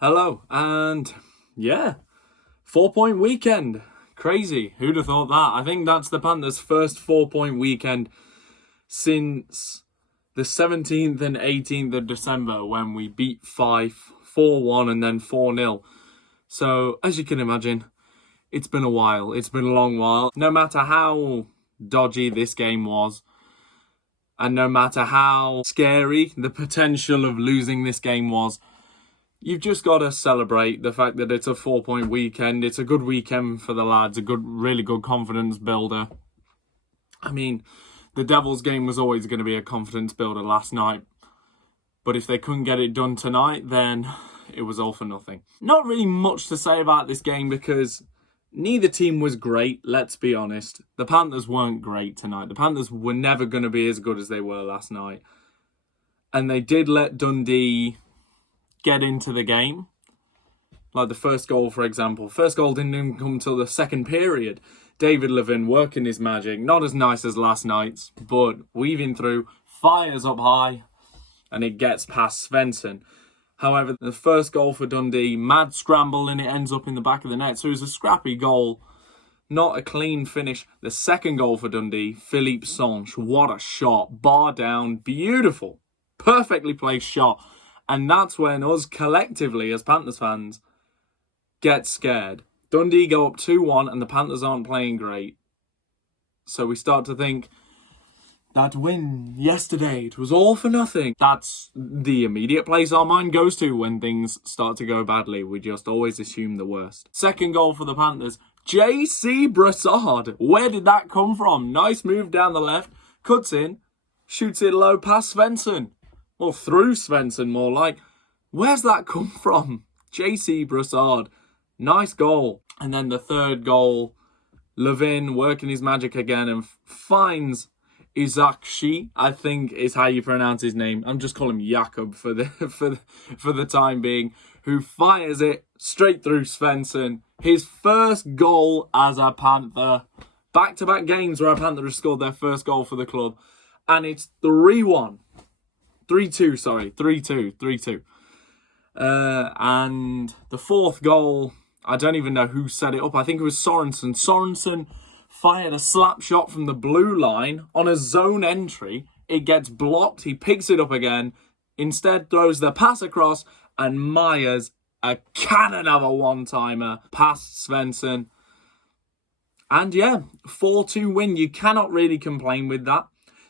Hello, and yeah, 4-point weekend. Crazy. Who'd have thought that? I think that's the Panthers' first 4-point weekend since the 17th and 18th of December when we beat Fife 4-1 and then 4-0. So, as you can imagine, it's been a while. It's been a long while. No matter how dodgy this game was, and no matter how scary the potential of losing this game was, you've just got to celebrate the fact that it's a 4-point weekend. It's a good weekend for the lads, really good confidence builder. I mean, the Devils game was always going to be a confidence builder last night. But if they couldn't get it done tonight, then it was all for nothing. Not really much to say about this game because neither team was great, let's be honest. The Panthers weren't great tonight. The Panthers were never going to be as good as they were last night. And they did let Dundee get into the game. Like the first goal, for example. First goal didn't even come till the second period. David Levin working his magic. Not as nice as last night's, but weaving through, fires up high, and it gets past Svensson. However, the first goal for Dundee, mad scramble, and it ends up in the back of the net. So it was a scrappy goal, not a clean finish. The second goal for Dundee, Philippe Sanche. What a shot. Bar down, beautiful. Perfectly placed shot. And that's when us collectively, as Panthers fans, get scared. Dundee go up 2-1 and the Panthers aren't playing great. So we start to think, that win yesterday, it was all for nothing. That's the immediate place our mind goes to when things start to go badly. We just always assume the worst. Second goal for the Panthers, J.C. Brassard. Where did that come from? Nice move down the left, cuts in, shoots it low past Svensson. Well, through Svensson, more like. Where's that come from? J.C. Brassard. Nice goal. And then the third goal, Levin working his magic again and finds Izakshi, I think is how you pronounce his name. I'm just calling him Jakob for the time being, who fires it straight through Svensson. His first goal as a Panther. Back-to-back games where a Panther has scored their first goal for the club. And it's 3-1. 3-2. And the fourth goal, I don't even know who set it up. I think it was Sorensen. Sorensen fired a slap shot from the blue line on a zone entry. It gets blocked. He picks it up again. Instead throws the pass across and Myers, a cannon of a one-timer past Svensson. And yeah, 4-2 win. You cannot really complain with that.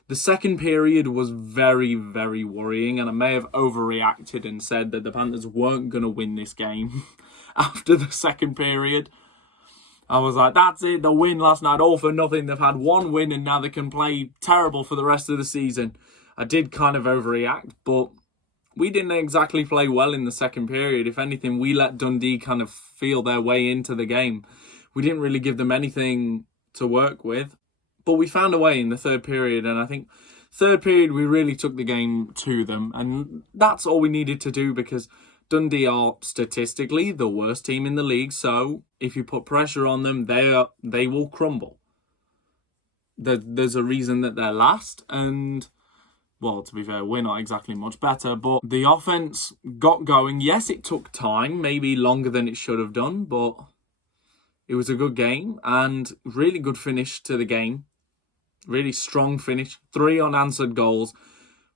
The second period was very, very worrying, and I may have overreacted and said that the Panthers weren't going to win this game after the second period. I was like, that's it, the win last night, all for nothing. They've had one win and now they can play terrible for the rest of the season. I did kind of overreact, but we didn't exactly play well in the second period. If anything, we let Dundee kind of feel their way into the game. We didn't really give them anything to work with. But we found a way in the third period, and I think third period we really took the game to them, and that's all we needed to do because Dundee are statistically the worst team in the league, so if you put pressure on them, they will crumble. There's a reason that they're last, and, well, to be fair, we're not exactly much better, but the offense got going. Yes, it took time, maybe longer than it should have done, but it was a good game, and really good finish to the game. Really strong finish. 3 unanswered goals.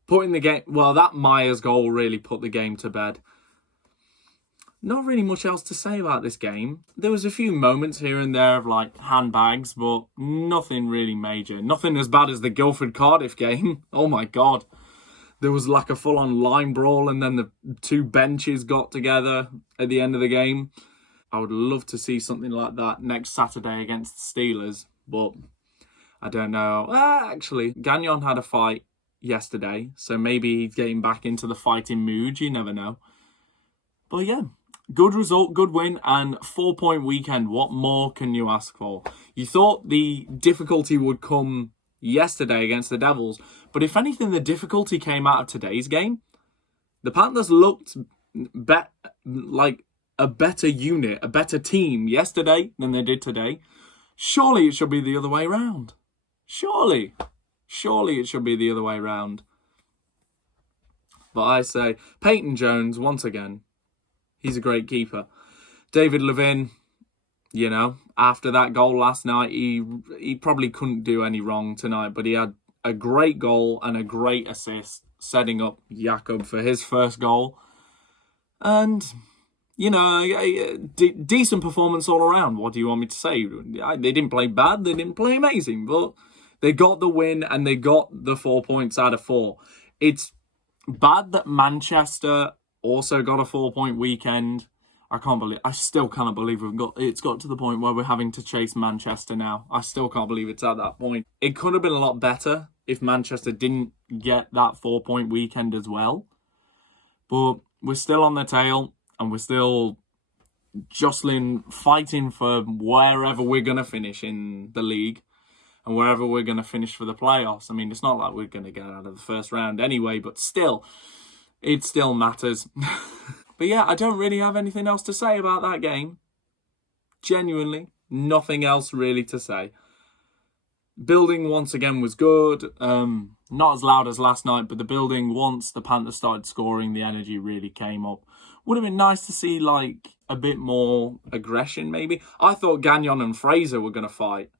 Putting the game... Well, that Myers goal really put the game to bed. Not really much else to say about this game. There was a few moments here and there of, like, handbags, but nothing really major. Nothing as bad as the Guildford Cardiff game. Oh, my God. There was, like, a full-on line brawl, and then the two benches got together at the end of the game. I would love to see something like that next Saturday against the Steelers, but I don't know. Actually, Gagnon had a fight yesterday, so maybe he's getting back into the fighting mood. You never know. But yeah, good result, good win, and 4-point weekend. What more can you ask for? You thought the difficulty would come yesterday against the Devils, but if anything, the difficulty came out of today's game. The Panthers looked like a better unit, a better team yesterday than they did today. Surely it should be the other way around. Surely it should be the other way around. But I say, Peyton Jones, once again, He's a great keeper. David Levin, you know, after that goal last night, he probably couldn't do any wrong tonight, but he had a great goal and a great assist, setting up Jakob for his first goal. And, you know, decent performance all around. What do you want me to say? They didn't play bad, they didn't play amazing, but they got the win and they got the 4 points out of 4. It's bad that Manchester also got a 4-point weekend. I still cannot believe it's got to the point where we're having to chase Manchester now. I still can't believe it's at that point. It could have been a lot better if Manchester didn't get that 4-point weekend as well. But we're still on the tail and we're still jostling, fighting for wherever we're going to finish in the league and wherever we're going to finish for the playoffs. I mean, it's not like we're going to get out of the first round anyway, but still, it still matters. But yeah, I don't really have anything else to say about that game. Genuinely, nothing else really to say. Building once again was good. Not as loud as last night, but the building, once the Panthers started scoring, the energy really came up. Would have been nice to see like a bit more aggression maybe. I thought Gagnon and Fraser were going to fight.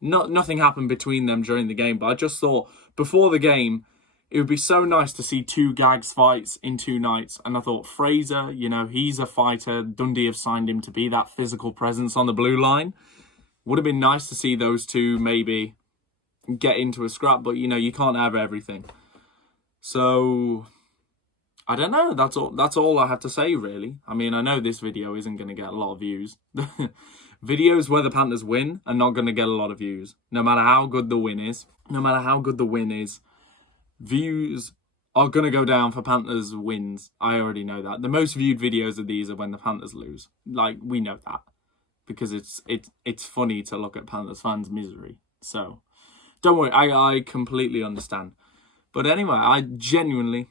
Nothing happened between them during the game, but I just thought before the game, it would be so nice to see 2 Gags fights in 2 nights. And I thought Fraser, you know, he's a fighter. Dundee have signed him to be that physical presence on the blue line. Would have been nice to see those 2 maybe get into a scrap, but, you know, you can't have everything. So, I don't know. That's all I have to say, really. I mean, I know this video isn't going to get a lot of views. Videos where the Panthers win are not going to get a lot of views. No matter how good the win is. Views are going to go down for Panthers wins. I already know that. The most viewed videos of these are when the Panthers lose. Like, we know that. Because it's funny to look at Panthers fans' misery. So, don't worry. I completely understand. But anyway, I genuinely,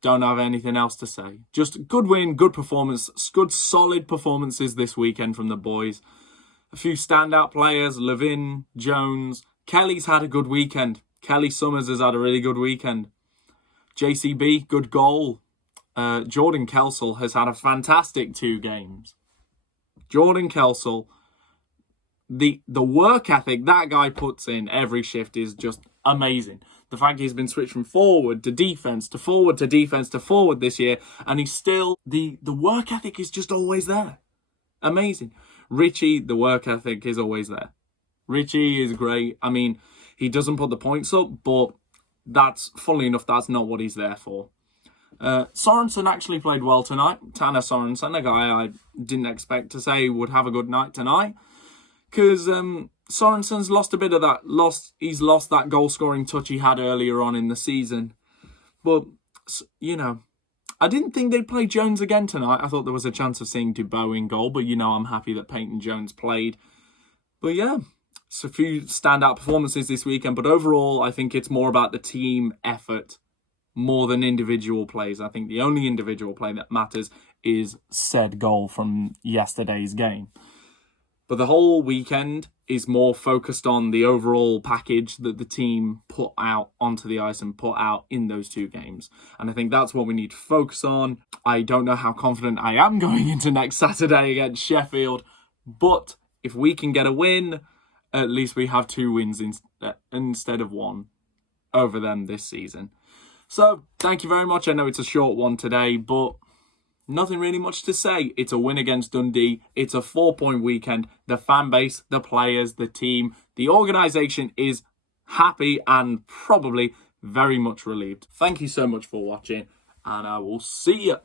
don't have anything else to say. Just good win, good performance. Good solid performances this weekend from the boys. A few standout players. Levin, Jones. Kelly's had a good weekend. Kelly Summers has had a really good weekend. JCB, good goal. Jordan Kelsall has had a fantastic 2 games. Jordan Kelsall, the work ethic that guy puts in every shift is just amazing. The fact he's been switched from forward to defence, to forward to defence, to forward this year, and he's still, the work ethic is just always there. Amazing. Richie, the work ethic is always there. Richie is great. I mean, he doesn't put the points up, but funnily enough, that's not what he's there for. Sorensen actually played well tonight. Tanner Sorensen, a guy I didn't expect to say would have a good night tonight. Because Sorensen's lost a bit of that. He's lost that goal-scoring touch he had earlier on in the season. But, you know, I didn't think they'd play Jones again tonight. I thought there was a chance of seeing Dubois in goal, but, you know, I'm happy that Peyton Jones played. But, yeah. So a few standout performances this weekend, but overall, I think it's more about the team effort more than individual plays. I think the only individual play that matters is said goal from yesterday's game. But the whole weekend is more focused on the overall package that the team put out onto the ice and put out in those 2 games. And I think that's what we need to focus on. I don't know how confident I am going into next Saturday against Sheffield, but if we can get a win, at least we have 2 wins instead of 1 over them this season. So, thank you very much. I know it's a short one today, but nothing really much to say. It's a win against Dundee. It's a 4-point weekend. The fan base, the players, the team, the organisation is happy and probably very much relieved. Thank you so much for watching, and I will see you